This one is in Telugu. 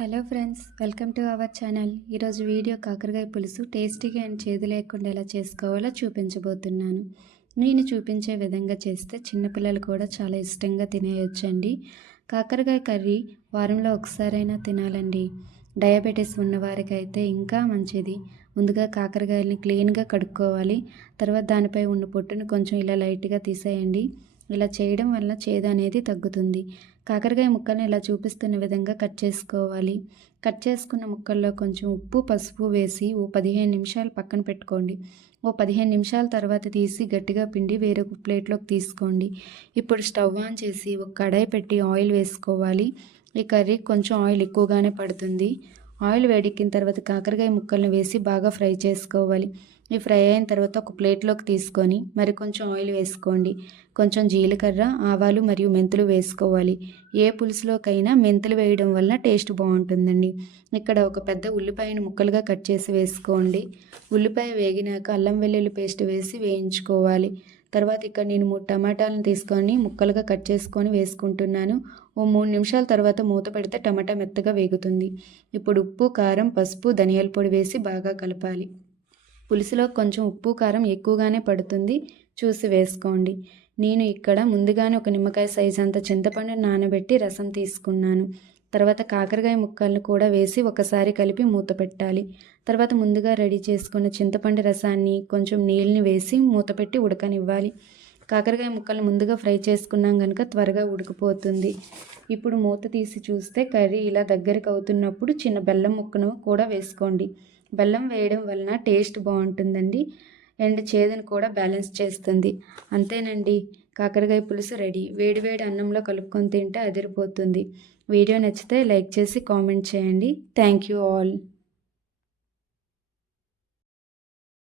Hello friends, welcome to our channel. ఈరోజు వీడియో కాకరకాయ పులుసు టేస్టీగా అండ్ చేదు లేకుండా ఎలా చేసుకోవాలో చూపించబోతున్నాను. నేను చూపించే విధంగా చేస్తే చిన్నపిల్లలు కూడా చాలా ఇష్టంగా తినేయొచ్చండి. కాకరకాయ కర్రీ వారంలో ఒకసారైనా తినాలండి. డయాబెటీస్ ఉన్నవారికి అయితే ఇంకా మంచిది. ముందుగా కాకరకాయలని క్లీన్గా కడుక్కోవాలి. తర్వాత దానిపై ఉన్న పొట్టును కొంచెం ఇలా లైట్గా తీసేయండి. ఇలా చేయడం వల్ల చేదు అనేది తగ్గుతుంది. కాకరకాయ ముక్కల్ని ఇలా చూపిస్తున్న విధంగా కట్ చేసుకోవాలి. కట్ చేసుకున్న ముక్కల్లో కొంచెం ఉప్పు, పసుపు వేసి ఓ 15 నిమిషాలు పక్కన పెట్టుకోండి. ఓ 15 నిమిషాల తర్వాత తీసి గట్టిగా పిండి వేరే ప్లేట్లోకి తీసుకోండి. ఇప్పుడు స్టవ్ ఆన్ చేసి ఒక కడాయి పెట్టి ఆయిల్ వేసుకోవాలి. ఈ కర్రీకి కొంచెం ఆయిల్ ఎక్కువగానే పడుతుంది. ఆయిల్ వేడెక్కిన తర్వాత కాకరకాయ ముక్కల్ని వేసి బాగా ఫ్రై చేసుకోవాలి. ఈ ఫ్రై అయిన తర్వాత ఒక ప్లేట్లోకి తీసుకొని మరి కొంచెం ఆయిల్ వేసుకోండి. కొంచెం జీలకర్ర, ఆవాలు మరియు మెంతులు వేసుకోవాలి. ఏ పులుసులోకైనా మెంతులు వేయడం వల్ల టేస్ట్ బాగుంటుందండి. ఇక్కడ ఒక పెద్ద ఉల్లిపాయను ముక్కలుగా కట్ చేసి వేసుకోండి. ఉల్లిపాయ వేగినాక అల్లం వెల్లుల్లి పేస్ట్ వేసి వేయించుకోవాలి. తర్వాత ఇక్కడ నేను 3 టమాటాలను తీసుకొని ముక్కలుగా కట్ చేసుకొని వేసుకుంటున్నాను. ఓ 3 నిమిషాల తర్వాత మూత పెడితే టమాటా మెత్తగా వేగుతుంది. ఇప్పుడు ఉప్పు, కారం, పసుపు, ధనియాల పొడి వేసి బాగా కలపాలి. పులుసులో కొంచెం ఉప్పు, కారం ఎక్కువగానే పడుతుంది, చూసి వేసుకోండి. నేను ఇక్కడ ముందుగానే ఒక నిమ్మకాయ సైజు అంత చింతపండుని నానబెట్టి రసం తీసుకున్నాను. తర్వాత కాకరకాయ ముక్కలను కూడా వేసి ఒకసారి కలిపి మూత పెట్టాలి. తర్వాత ముందుగా రెడీ చేసుకున్న చింతపండు రసాన్ని కొంచెం నీళ్ళని వేసి మూత పెట్టి ఉడకనివ్వాలి. కాకరకాయ ముక్కలు ముందుగా ఫ్రై చేసుకున్నాం కనుక త్వరగా ఉడికిపోతుంది. ఇప్పుడు మూత తీసి చూస్తే కర్రీ ఇలా దగ్గరికి అవుతున్నప్పుడు చిన్న బెల్లం ముక్కను కూడా వేసుకోండి. బెల్లం వేయడం వలన టేస్ట్ బాగుంటుందండి అండ్ చేదును కూడా బ్యాలెన్స్ చేస్తుంది. అంతేనండి, కాకరకాయ పులుసు రెడీ. వేడివేడి అన్నంలో కలుపుకొని తింటే అదిరిపోతుంది. వీడియో నచ్చితే లైక్ చేసి కామెంట్ చేయండి. Thank you all.